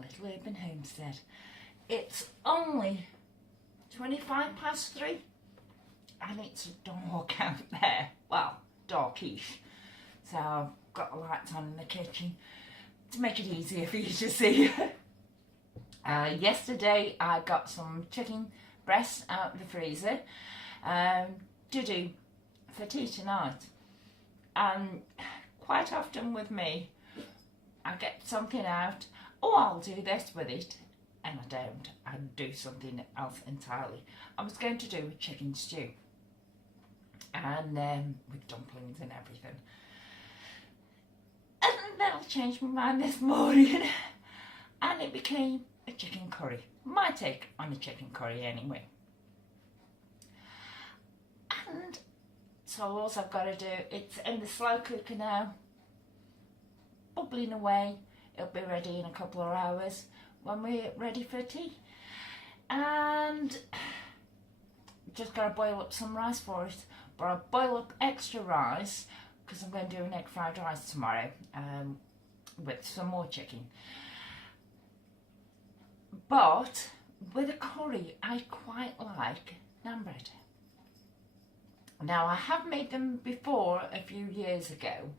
little urban homestead. It's only 3:25 and it's dark out there. Well, darkish. So I've got the lights on in the kitchen to make it easier for you to see. Yesterday I got some chicken breasts out of the freezer to do for tea tonight. And quite often with me, I get something out, oh, I'll do this with it, and I don't. I do something else entirely. I was going to do a chicken stew, and with dumplings and everything. And then I changed my mind this morning, and it became a chicken curry. My take on a chicken curry anyway. And so all I've got to do, it's in the slow cooker now, bubbling away. It'll be ready in a couple of hours when we're ready for tea. And just got to boil up some rice for it. But I'll boil up extra rice because I'm going to do an egg fried rice tomorrow with some more chicken. But with a curry, I quite like naan bread. Now, I have made them before a few years ago,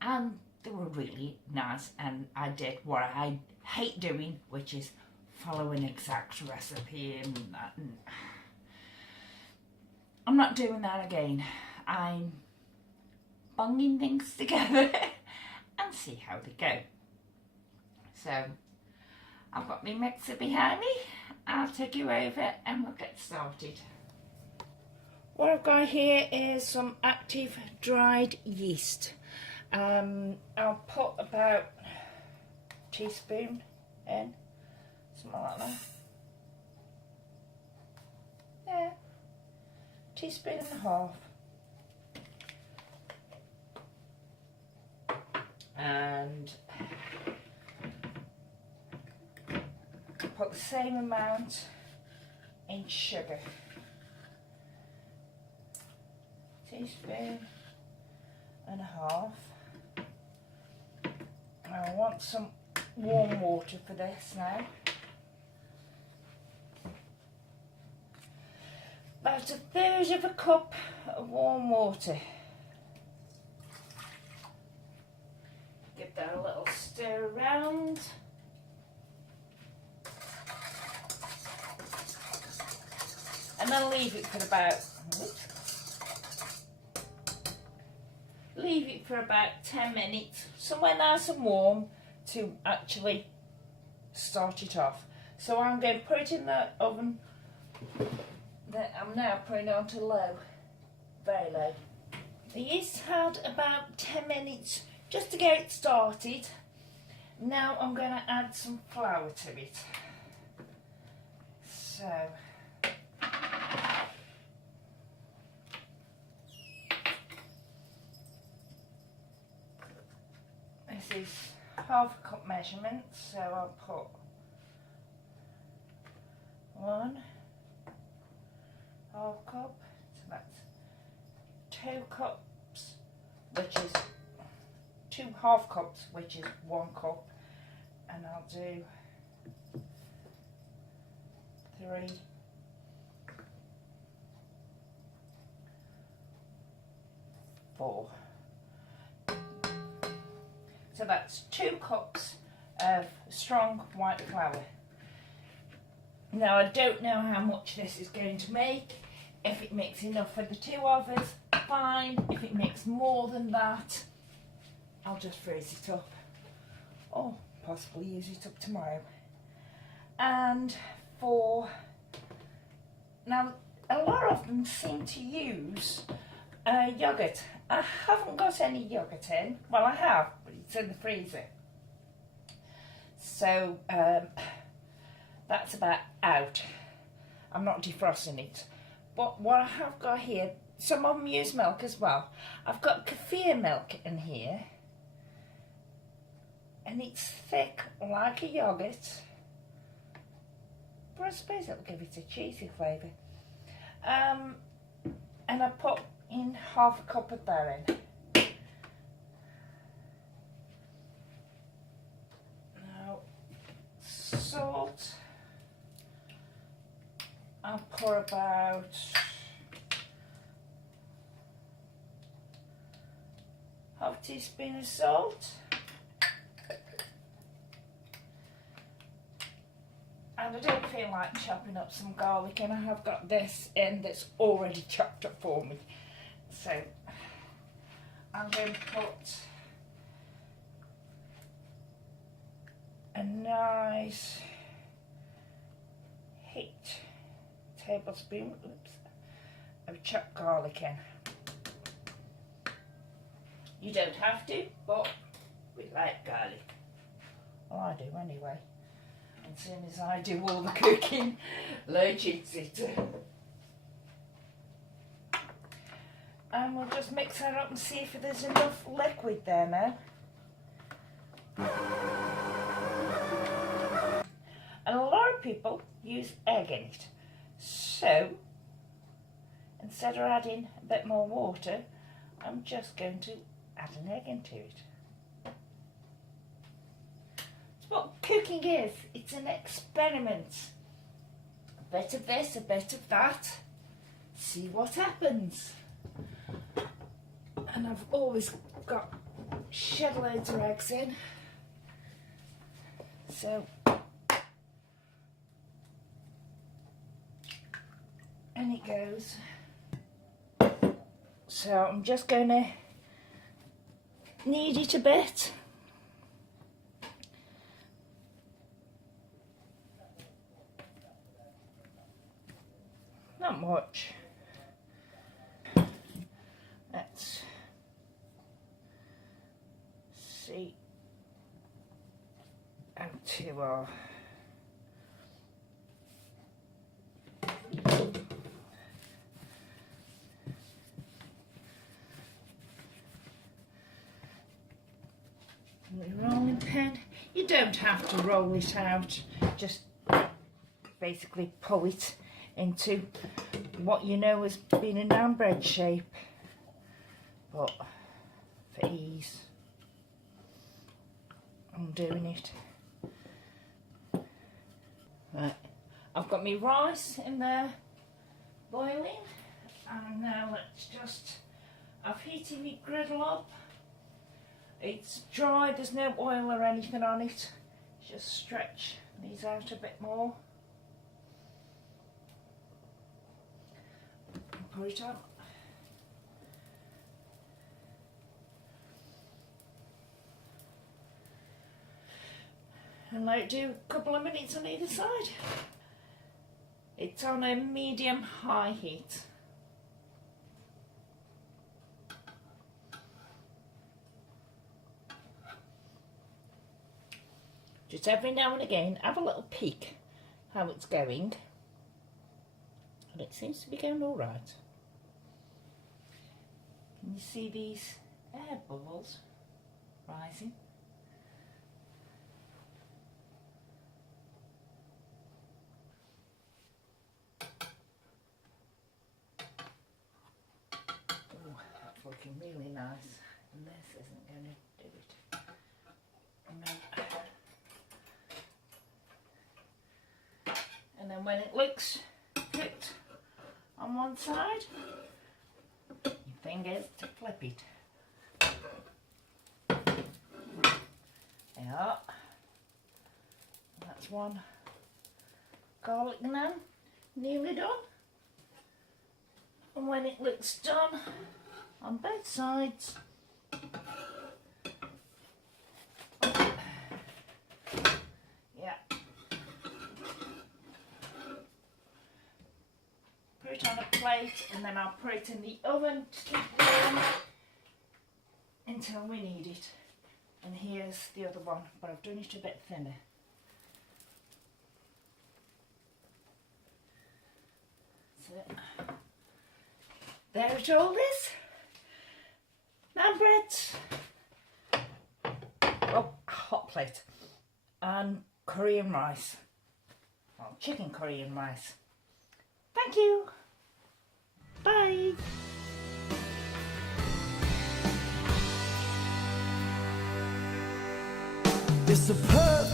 and they were really nice, and I did what I hate doing, which is follow an exact recipe and that. And I'm not doing that again. I'm bunging things together and see how they go. So, I've got my mixer behind me. I'll take you over and we'll get started. What I've got here is some active dried yeast. I'll put about a teaspoon in, something like that. Yeah, teaspoon and a half. And put the same amount in sugar. Teaspoon and a half. I want some warm water for this now. About 1/3 of a cup of warm water. Give that a little stir around. And then leave it for about, leave it for about 10 minutes, somewhere nice and warm to actually start it off. So I'm going to put it in the oven that I'm now putting on to low, very low. The yeast had about 10 minutes just to get it started. Now I'm going to add some flour to it. So this is half a cup measurement, so I'll put 1 half cup, so that's 2 cups, which is 2 half cups, which is 1 cup, and I'll do 3, 4. So that's 2 cups of strong white flour. Now I don't know how much this is going to make. If it makes enough for the 2 of us, fine. If it makes more than that, I'll just freeze it up. Or possibly use it up tomorrow. And for, now a lot of them seem to use yoghurt. I haven't got any yoghurt in. Well, I have, but it's in the freezer. So that's about out. I'm not defrosting it. But what I have got here, some of them use milk as well. I've got kefir milk in here. And it's thick like a yoghurt. But I suppose it'll give it a cheesy flavour. And I put in half a cup of that in. Now, I'll pour about half a teaspoon of salt. And I don't feel like chopping up some garlic, and I have got this in that's already chopped up for me. So I'm going to put a nice heaped tablespoon of chopped garlic in. You don't have to, but we like garlic. Well, I do anyway. And as soon as I do all the cooking, Lurch eats it. And we'll just mix that up and see if there's enough liquid there now. And a lot of people use egg in it. So, instead of adding a bit more water, I'm just going to add an egg into it. It's what cooking is. It's an experiment. A bit of this, a bit of that. See what happens. And I've always got shed loads of eggs in. So, and it goes. So I'm just going to knead it a bit. Not much. Let's see how to rolling pin. You don't have to roll it out, just basically pull it into what you know has been a naan bread shape, but for ease I'm doing it. Right, I've got my rice in there boiling, and now let's just, I've heated my griddle up. It's dry, there's no oil or anything on it. Just stretch these out a bit more. Pour it on. And let it do a couple of minutes on either side. It's on a medium-high heat. Just every now and again, have a little peek how it's going. And it seems to be going all right. Can you see these air bubbles rising? Oh, that's looking really nice. And this isn't going to do it. And then when it looks cooked on one side, your thing is to flip it. Yeah, that's one garlic naan nearly done. And when it looks done on both sides, yeah, put it on a plate, and then I'll put it in the oven to keep warm until we need it. And here's the other one, but I've done it a bit thinner. So, there it all is. Naan breads. Oh, hot plate. And curry and rice. Well, chicken curry and rice. Thank you. Bye. It's a perfect